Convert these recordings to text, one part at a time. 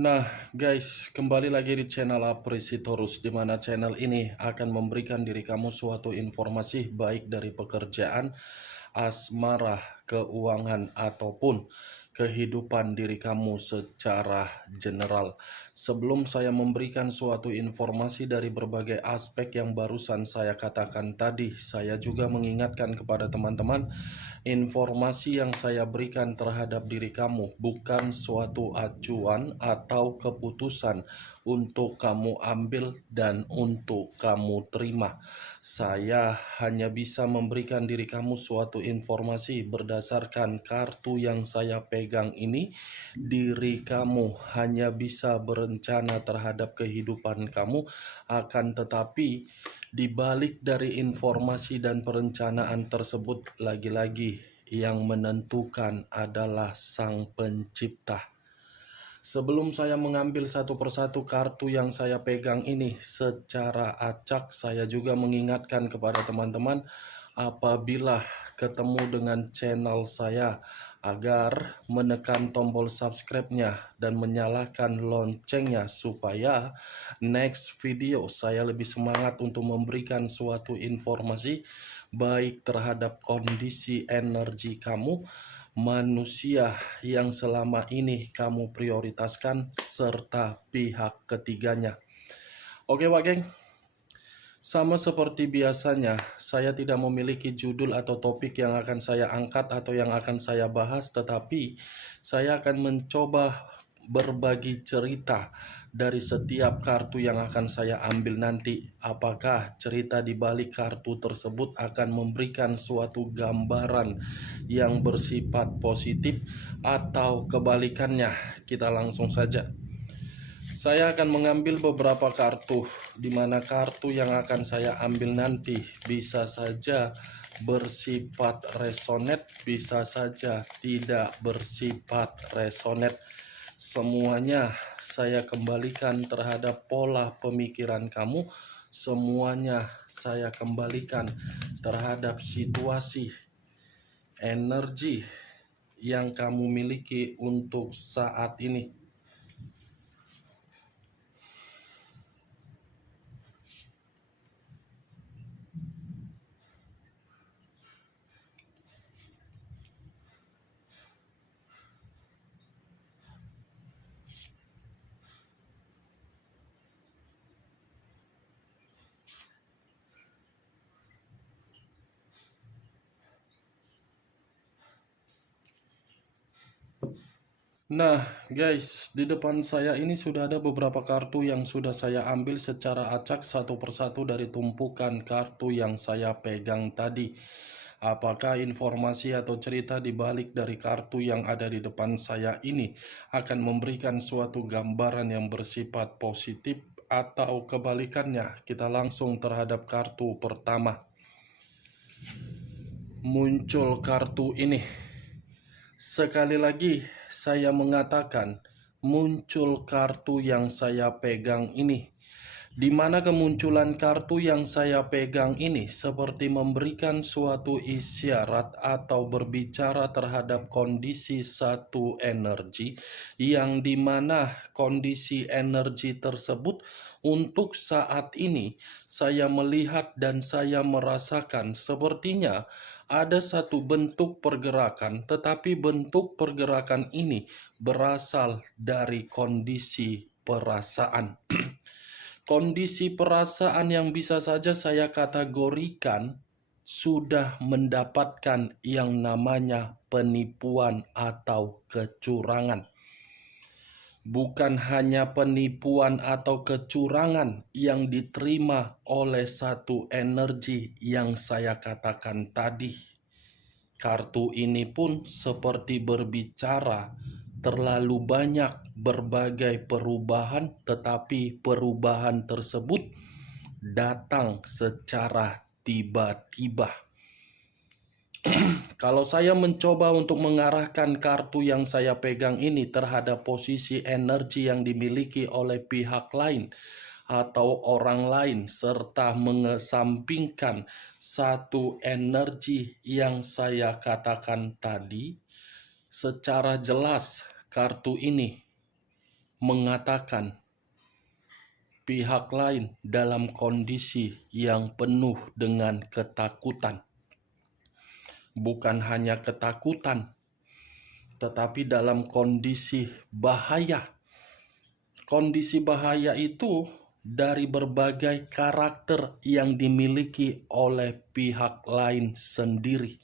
Nah, guys, kembali lagi di channel Apresitorus, di mana channel ini akan memberikan diri kamu suatu informasi baik dari pekerjaan, asmara, keuangan, ataupun kehidupan diri kamu secara general. Sebelum saya memberikan suatu informasi dari berbagai aspek yang barusan saya katakan tadi, saya juga mengingatkan kepada teman-teman, informasi yang saya berikan terhadap diri kamu bukan suatu acuan atau keputusan untuk kamu ambil dan untuk kamu terima. Saya hanya bisa memberikan diri kamu suatu informasi berdasarkan kartu yang saya pegang ini. Diri kamu hanya bisa berencana terhadap kehidupan kamu, akan tetapi di balik dari informasi dan perencanaan tersebut, lagi-lagi yang menentukan adalah Sang Pencipta. Sebelum saya mengambil satu persatu kartu yang saya pegang ini secara acak, saya juga mengingatkan kepada teman-teman apabila ketemu dengan channel saya agar menekan tombol subscribe-nya dan menyalakan loncengnya supaya next video saya lebih semangat untuk memberikan suatu informasi baik terhadap kondisi energi kamu, manusia yang selama ini kamu prioritaskan, serta pihak ketiganya. Oke Pak Geng, sama seperti biasanya, saya tidak memiliki judul atau topik yang akan saya angkat atau yang akan saya bahas, tetapi saya akan mencoba berbagi cerita dari setiap kartu yang akan saya ambil nanti. Apakah cerita di balik kartu tersebut akan memberikan suatu gambaran yang bersifat positif atau kebalikannya? Kita langsung saja. Saya akan mengambil beberapa kartu, di mana kartu yang akan saya ambil nanti bisa saja bersifat resonate, bisa saja tidak bersifat resonate. Semuanya saya kembalikan terhadap pola pemikiran kamu, semuanya saya kembalikan terhadap situasi, energi yang kamu miliki untuk saat ini. Nah, guys, di depan saya ini sudah ada beberapa kartu yang sudah saya ambil secara acak satu persatu dari tumpukan kartu yang saya pegang tadi. Apakah informasi atau cerita di balik dari kartu yang ada di depan saya ini akan memberikan suatu gambaran yang bersifat positif atau kebalikannya? Kita langsung terhadap kartu pertama. Muncul kartu ini. Sekali lagi saya mengatakan, muncul kartu yang saya pegang ini. Di mana kemunculan kartu yang saya pegang ini seperti memberikan suatu isyarat atau berbicara terhadap kondisi satu energi, yang dimana kondisi energi tersebut untuk saat ini saya melihat dan saya merasakan sepertinya ada satu bentuk pergerakan, tetapi bentuk pergerakan ini berasal dari kondisi perasaan. Kondisi perasaan yang bisa saja saya kategorikan sudah mendapatkan yang namanya penipuan atau kecurangan. Bukan hanya penipuan atau kecurangan yang diterima oleh satu energi yang saya katakan tadi. Kartu ini pun seperti berbicara terlalu banyak berbagai perubahan, tetapi perubahan tersebut datang secara tiba-tiba. Kalau saya mencoba untuk mengarahkan kartu yang saya pegang ini terhadap posisi energi yang dimiliki oleh pihak lain atau orang lain, serta mengesampingkan satu energi yang saya katakan tadi, secara jelas kartu ini mengatakan pihak lain dalam kondisi yang penuh dengan ketakutan. Bukan hanya ketakutan, tetapi dalam kondisi bahaya. Kondisi bahaya itu dari berbagai karakter yang dimiliki oleh pihak lain sendiri.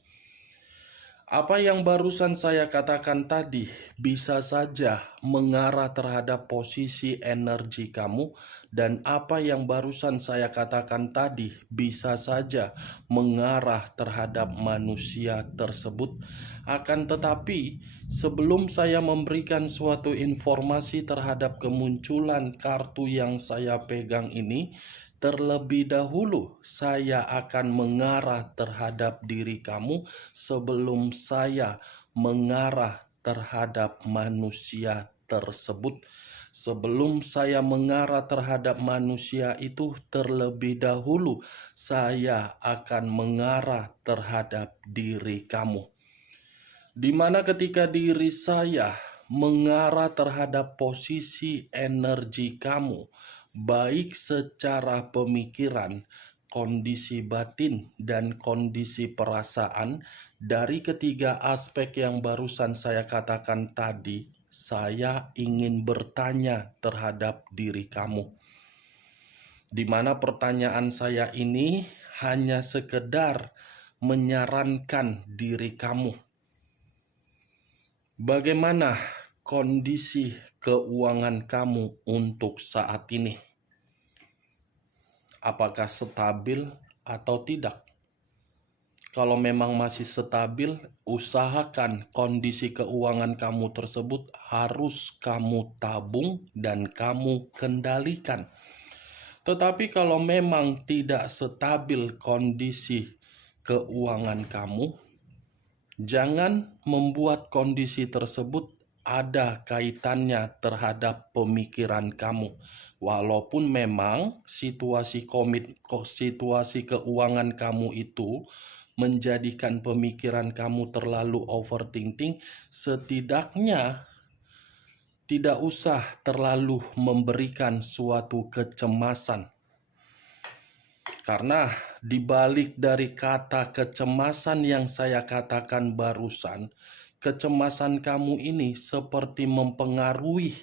Apa yang barusan saya katakan tadi bisa saja mengarah terhadap posisi energi kamu, dan apa yang barusan saya katakan tadi bisa saja mengarah terhadap manusia tersebut. Akan tetapi, sebelum saya memberikan suatu informasi terhadap kemunculan kartu yang saya pegang ini, terlebih dahulu saya akan mengarah terhadap diri kamu sebelum saya mengarah terhadap manusia tersebut. Sebelum saya mengarah terhadap manusia itu, terlebih dahulu saya akan mengarah terhadap diri kamu. Di mana ketika diri saya mengarah terhadap posisi energi kamu, baik secara pemikiran, kondisi batin, dan kondisi perasaan, dari ketiga aspek yang barusan saya katakan tadi, saya ingin bertanya terhadap diri kamu. Di mana pertanyaan saya ini hanya sekedar menyarankan diri kamu. Bagaimana kondisi keuangan kamu untuk saat ini? Apakah stabil atau tidak? Kalau memang masih stabil, usahakan kondisi keuangan kamu tersebut harus kamu tabung dan kamu kendalikan. Tetapi kalau memang tidak stabil kondisi keuangan kamu, jangan membuat kondisi tersebut ada kaitannya terhadap pemikiran kamu. Walaupun memang situasi keuangan kamu itu menjadikan pemikiran kamu terlalu overthinking, setidaknya tidak usah terlalu memberikan suatu kecemasan. Karena dibalik dari kata kecemasan yang saya katakan barusan, kecemasan kamu ini seperti mempengaruhi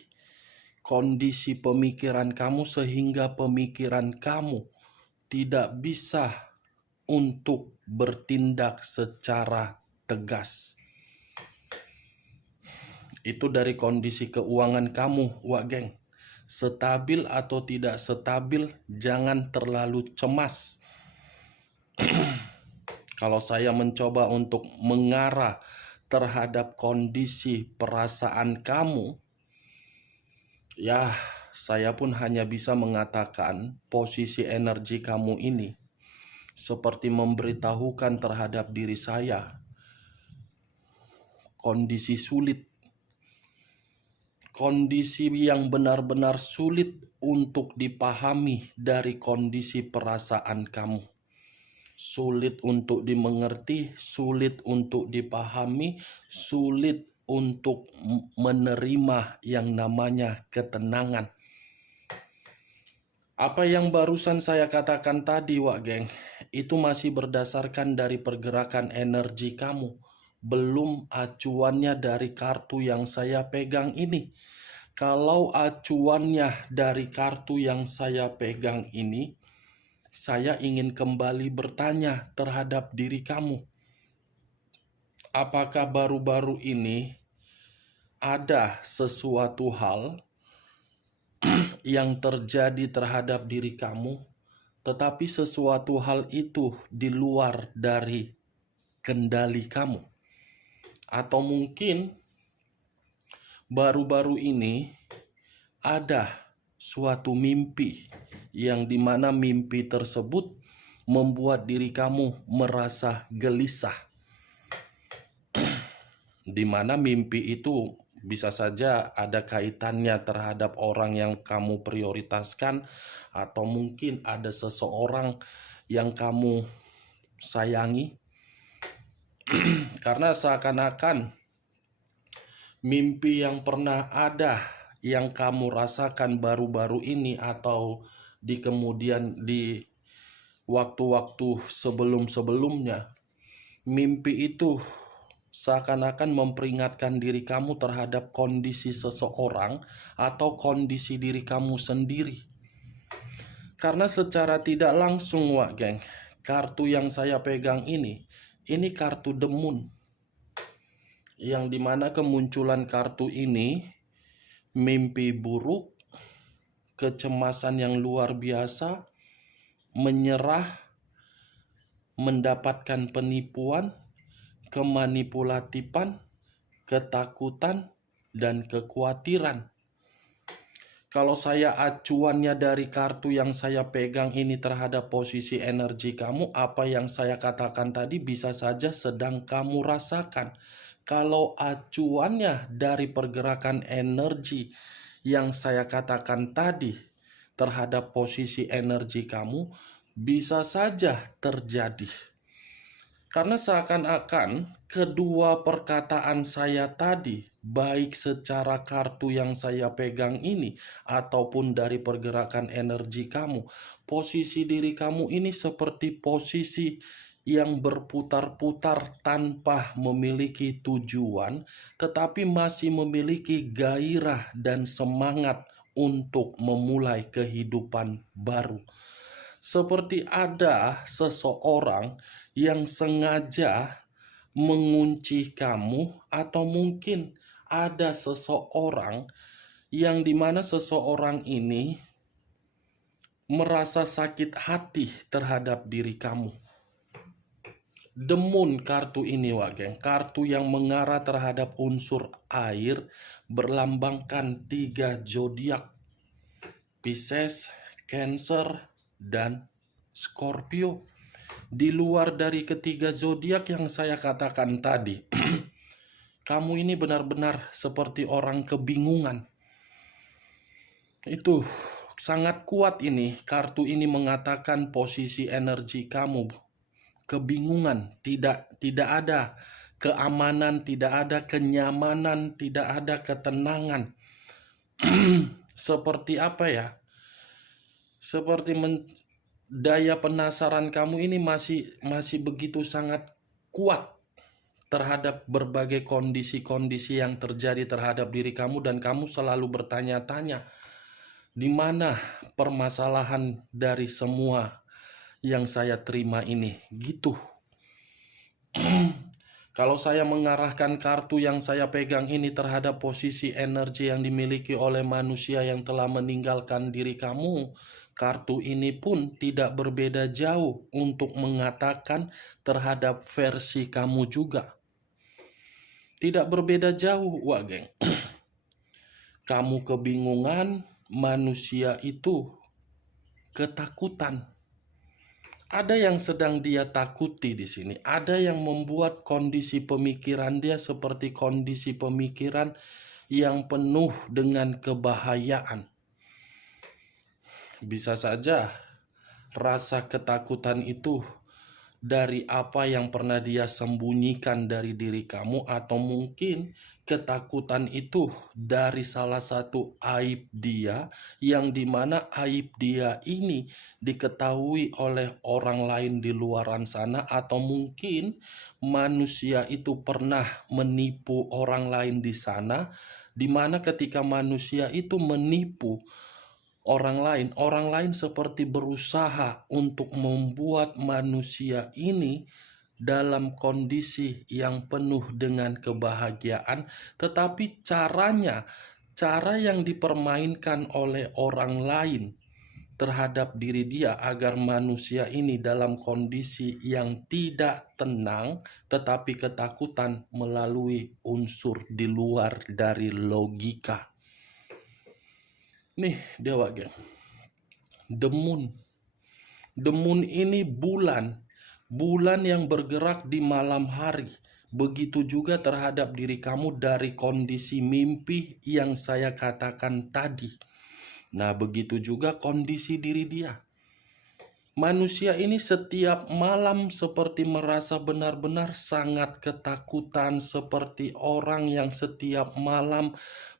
kondisi pemikiran kamu sehingga pemikiran kamu tidak bisa untuk bertindak secara tegas. Itu dari kondisi keuangan kamu, Wak Geng. Stabil atau tidak stabil, jangan terlalu cemas. Kalau saya mencoba untuk mengarah terhadap kondisi perasaan kamu, ya saya pun hanya bisa mengatakan posisi energi kamu ini seperti memberitahukan terhadap diri saya kondisi sulit. Kondisi yang benar-benar sulit untuk dipahami dari kondisi perasaan kamu. Sulit untuk dimengerti, sulit untuk dipahami, sulit untuk menerima yang namanya ketenangan. Apa yang barusan saya katakan tadi, Wak Geng, itu masih berdasarkan dari pergerakan energi kamu. Belum acuannya dari kartu yang saya pegang ini. Kalau acuannya dari kartu yang saya pegang ini, saya ingin kembali bertanya terhadap diri kamu. Apakah baru-baru ini ada sesuatu hal yang terjadi terhadap diri kamu, tetapi sesuatu hal itu di luar dari kendali kamu? Atau mungkin baru-baru ini ada suatu mimpi yang dimana mimpi tersebut membuat diri kamu merasa gelisah. Dimana mimpi itu bisa saja ada kaitannya terhadap orang yang kamu prioritaskan, atau mungkin ada seseorang yang kamu sayangi. Karena seakan-akan mimpi yang pernah ada yang kamu rasakan baru-baru ini atau di waktu-waktu sebelum-sebelumnya, mimpi itu seakan-akan memperingatkan diri kamu terhadap kondisi seseorang atau kondisi diri kamu sendiri. Karena secara tidak langsung, Wak Geng, kartu yang saya pegang ini kartu The Moon. Yang dimana kemunculan kartu ini, mimpi buruk, kecemasan yang luar biasa, menyerah, mendapatkan penipuan, kemanipulatifan, ketakutan, dan kekhawatiran. Kalau saya acuannya dari kartu yang saya pegang ini terhadap posisi energi kamu, apa yang saya katakan tadi bisa saja sedang kamu rasakan. Kalau acuannya dari pergerakan energi yang saya katakan tadi terhadap posisi energi kamu, bisa saja terjadi. Karena seakan-akan kedua perkataan saya tadi, baik secara kartu yang saya pegang ini ataupun dari pergerakan energi kamu, posisi diri kamu ini seperti posisi yang berputar-putar tanpa memiliki tujuan, tetapi masih memiliki gairah dan semangat untuk memulai kehidupan baru. Seperti ada seseorang yang sengaja mengunci kamu, atau mungkin ada seseorang yang dimana seseorang ini merasa sakit hati terhadap diri kamu. The Moon kartu ini, Wak Geng, kartu yang mengarah terhadap unsur air, berlambangkan 3 zodiak: Pisces, Cancer, dan Scorpio. Di luar dari ketiga zodiak yang saya katakan tadi, kamu ini benar-benar seperti orang kebingungan. Itu sangat kuat ini. Kartu ini mengatakan posisi energi kamu kebingungan, tidak ada keamanan, tidak ada kenyamanan, tidak ada ketenangan. Seperti apa ya? Seperti daya penasaran kamu ini masih begitu sangat kuat terhadap berbagai kondisi-kondisi yang terjadi terhadap diri kamu, dan kamu selalu bertanya-tanya, di mana permasalahan dari semua yang saya terima ini, gitu. Kalau saya mengarahkan kartu yang saya pegang ini terhadap posisi energi yang dimiliki oleh manusia yang telah meninggalkan diri kamu, kartu ini pun tidak berbeda jauh untuk mengatakan terhadap versi kamu juga. Tidak berbeda jauh, Wak Geng. Kamu kebingungan, manusia itu ketakutan. Ada yang sedang dia takuti di sini. Ada yang membuat kondisi pemikiran dia seperti kondisi pemikiran yang penuh dengan kebahayaan. Bisa saja rasa ketakutan itu dari apa yang pernah dia sembunyikan dari diri kamu, atau mungkin ketakutan itu dari salah satu aib dia, yang dimana aib dia ini diketahui oleh orang lain di luaran sana, atau mungkin manusia itu pernah menipu orang lain di sana, dimana ketika manusia itu menipu orang lain seperti berusaha untuk membuat manusia ini dalam kondisi yang penuh dengan kebahagiaan, tetapi cara yang dipermainkan oleh orang lain terhadap diri dia agar manusia ini dalam kondisi yang tidak tenang, tetapi ketakutan melalui unsur di luar dari logika. Nih dia, Wak Geng, The Moon. The Moon ini bulan yang bergerak di malam hari. Begitu juga terhadap diri kamu dari kondisi mimpi yang saya katakan tadi. Nah, begitu juga kondisi diri dia. Manusia ini setiap malam seperti merasa benar-benar sangat ketakutan, seperti orang yang setiap malam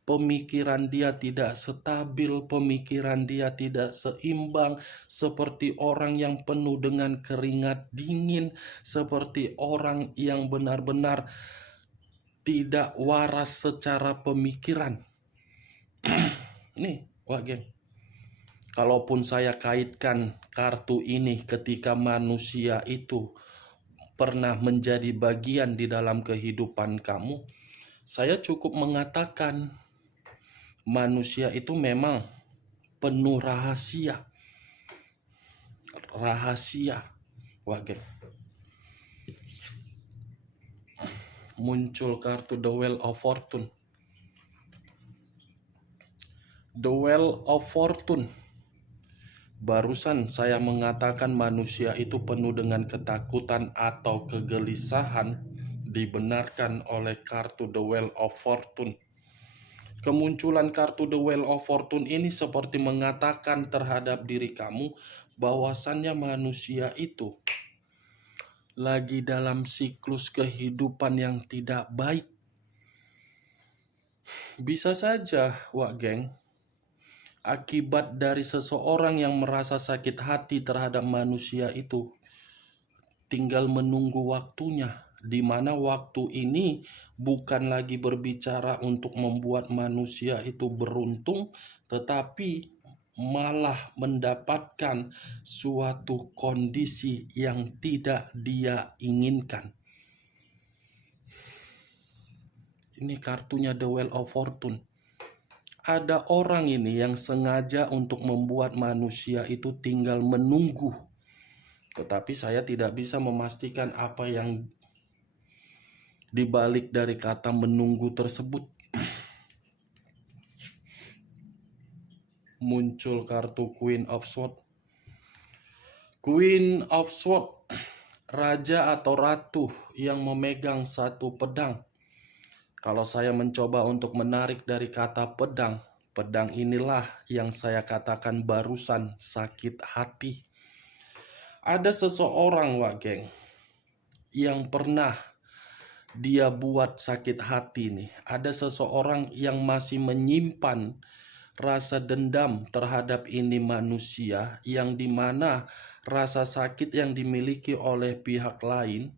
Pemikiran dia tidak stabil, pemikiran dia tidak seimbang, seperti orang yang penuh dengan keringat dingin, seperti orang yang benar-benar tidak waras secara pemikiran. Nih, wah geng, kalaupun saya kaitkan kartu ini ketika manusia itu pernah menjadi bagian di dalam kehidupan kamu, saya cukup mengatakan manusia itu memang penuh rahasia. Rahasia. Wah, geng. Muncul kartu The Wheel of Fortune. The Wheel of Fortune. Barusan saya mengatakan manusia itu penuh dengan ketakutan atau kegelisahan, dibenarkan oleh kartu The Wheel of Fortune. Kemunculan kartu The Wheel of Fortune ini seperti mengatakan terhadap diri kamu bahwasannya manusia itu lagi dalam siklus kehidupan yang tidak baik. Bisa saja, wak geng, akibat dari seseorang yang merasa sakit hati terhadap manusia itu tinggal menunggu waktunya, di mana waktu ini bukan lagi berbicara untuk membuat manusia itu beruntung, tetapi malah mendapatkan suatu kondisi yang tidak dia inginkan. Ini kartunya The Wheel of Fortune. Ada orang ini yang sengaja untuk membuat manusia itu tinggal menunggu. Tetapi saya tidak bisa memastikan apa yang dibalik dari kata menunggu tersebut. Muncul kartu Queen of Swords. Queen of Swords, raja atau ratu yang memegang satu pedang. Kalau saya mencoba untuk menarik dari kata pedang, pedang inilah yang saya katakan barusan sakit hati. Ada seseorang, wak geng, yang pernah dia buat sakit hati nih. Ada seseorang yang masih menyimpan rasa dendam terhadap ini manusia, yang dimana rasa sakit yang dimiliki oleh pihak lain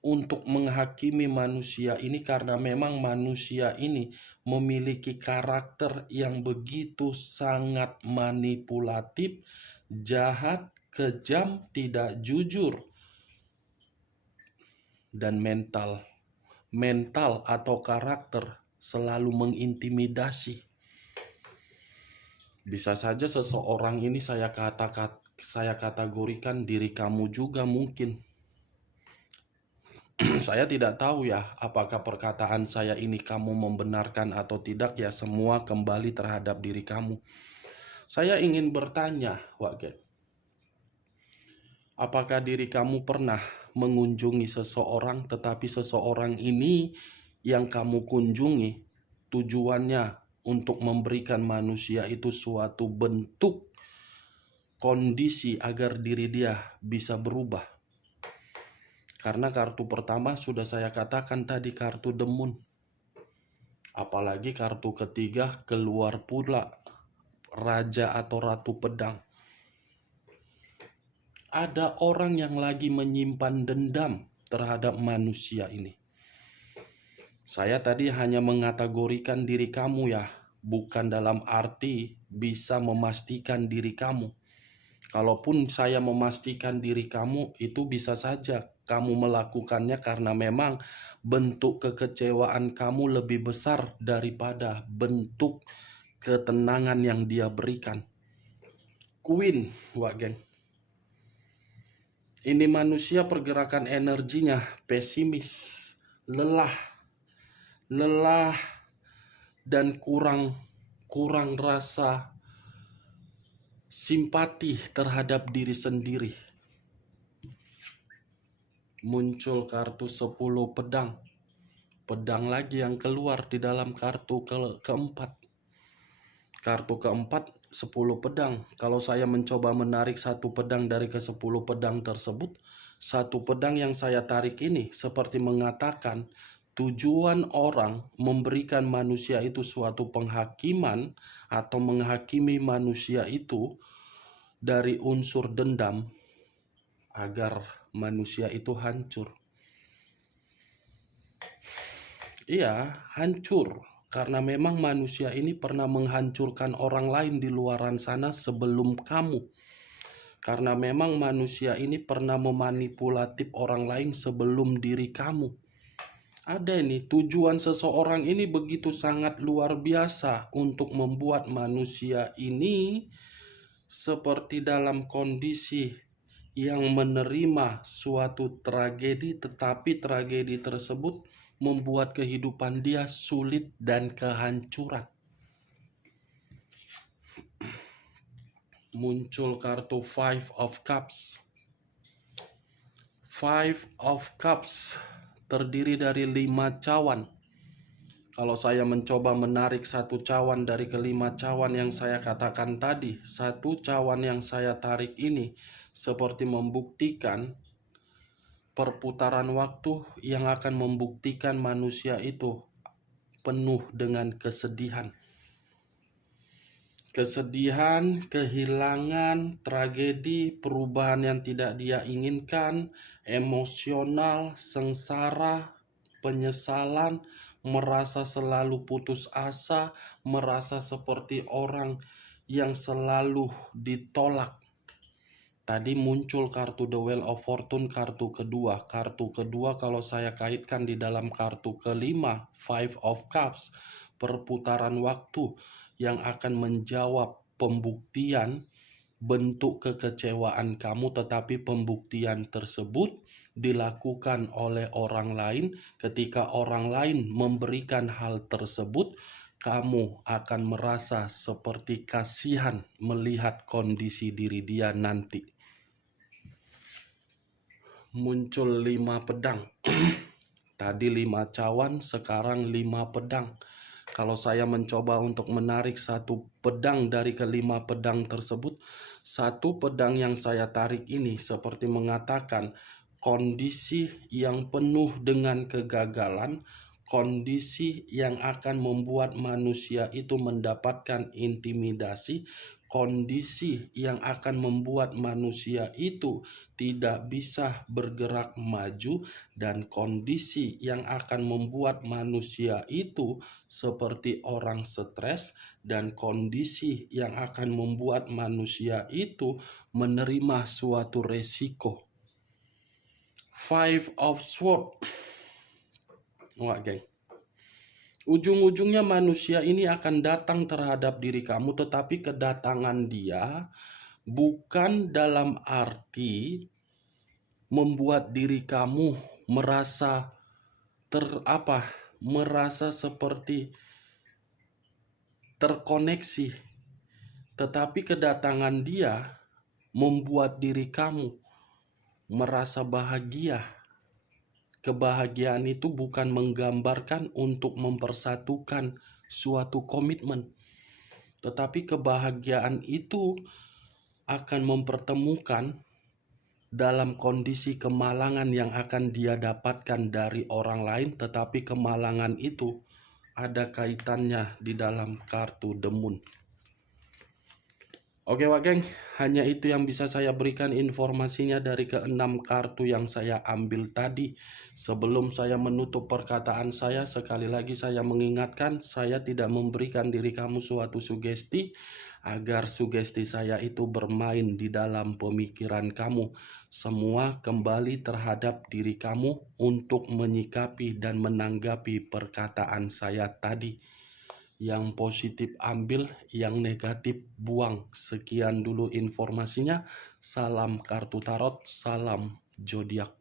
untuk menghakimi manusia ini karena memang manusia ini memiliki karakter yang begitu sangat manipulatif, jahat, kejam, tidak jujur, dan mental atau karakter selalu mengintimidasi. Bisa saja seseorang ini saya kategorikan diri kamu juga mungkin. Saya tidak tahu ya apakah perkataan saya ini kamu membenarkan atau tidak, ya semua kembali terhadap diri kamu. Saya ingin bertanya, wak geng, apakah diri kamu pernah mengunjungi seseorang, tetapi seseorang ini yang kamu kunjungi tujuannya untuk memberikan manusia itu suatu bentuk kondisi agar diri dia bisa berubah? Karena kartu pertama sudah saya katakan tadi, kartu The Moon. Apalagi kartu ketiga keluar pula raja atau ratu pedang. Ada orang yang lagi menyimpan dendam terhadap manusia ini. Saya tadi hanya mengategorikan diri kamu ya, bukan dalam arti bisa memastikan diri kamu. Kalaupun saya memastikan diri kamu, itu bisa saja kamu melakukannya karena memang bentuk kekecewaan kamu lebih besar daripada bentuk ketenangan yang dia berikan. Queen, wak geng. Ini manusia pergerakan energinya pesimis, lelah dan kurang rasa simpati terhadap diri sendiri. Muncul kartu 10 pedang. Pedang lagi yang keluar di dalam kartu keempat. Kartu keempat 10 pedang. Kalau saya mencoba menarik satu pedang dari ke-10 pedang tersebut, satu pedang yang saya tarik ini seperti mengatakan tujuan orang memberikan manusia itu suatu penghakiman atau menghakimi manusia itu dari unsur dendam agar manusia itu hancur. Iya, hancur. Karena memang manusia ini pernah menghancurkan orang lain di luaran sana sebelum kamu. Karena memang manusia ini pernah memanipulatif orang lain sebelum diri kamu. Ada ini, tujuan seseorang ini begitu sangat luar biasa untuk membuat manusia ini seperti dalam kondisi yang menerima suatu tragedi, tetapi tragedi tersebut membuat kehidupan dia sulit dan kehancuran. Muncul kartu Five of Cups. Five of Cups terdiri dari 5 cawan. Kalau saya mencoba menarik satu cawan dari kelima cawan yang saya katakan tadi, satu cawan yang saya tarik ini seperti membuktikan perputaran waktu yang akan membuktikan manusia itu penuh dengan kesedihan. Kesedihan, kehilangan, tragedi, perubahan yang tidak dia inginkan, emosional, sengsara, penyesalan, merasa selalu putus asa, merasa seperti orang yang selalu ditolak. Tadi muncul kartu The Wheel of Fortune, kartu kedua. Kartu kedua kalau saya kaitkan di dalam kartu kelima, Five of Cups, perputaran waktu yang akan menjawab pembuktian bentuk kekecewaan kamu, tetapi pembuktian tersebut dilakukan oleh orang lain. Ketika orang lain memberikan hal tersebut, kamu akan merasa seperti kasihan melihat kondisi diri dia nanti. Muncul 5 pedang. Tadi 5 cawan, sekarang 5 pedang. Kalau saya mencoba untuk menarik satu pedang dari kelima pedang tersebut, satu pedang yang saya tarik ini seperti mengatakan kondisi yang penuh dengan kegagalan, kondisi yang akan membuat manusia itu mendapatkan intimidasi, kondisi yang akan membuat manusia itu tidak bisa bergerak maju, dan kondisi yang akan membuat manusia itu seperti orang stres, dan kondisi yang akan membuat manusia itu menerima suatu resiko. Five of Swords. Wah, geng. Ujung-ujungnya manusia ini akan datang terhadap diri kamu, tetapi kedatangan dia bukan dalam arti membuat diri kamu merasa merasa seperti terkoneksi, tetapi kedatangan dia membuat diri kamu merasa bahagia. Kebahagiaan itu bukan menggambarkan untuk mempersatukan suatu komitmen, tetapi kebahagiaan itu akan mempertemukan dalam kondisi kemalangan yang akan dia dapatkan dari orang lain, tetapi kemalangan itu ada kaitannya di dalam kartu The Moon. Oke Wak Geng, hanya itu yang bisa saya berikan informasinya dari keenam kartu yang saya ambil tadi. Sebelum saya menutup perkataan saya, sekali lagi saya mengingatkan, saya tidak memberikan diri kamu suatu sugesti, agar sugesti saya itu bermain di dalam pemikiran kamu. Semua kembali terhadap diri kamu untuk menyikapi dan menanggapi perkataan saya tadi. Yang positif ambil, yang negatif buang. Sekian dulu informasinya. Salam kartu tarot, salam zodiak.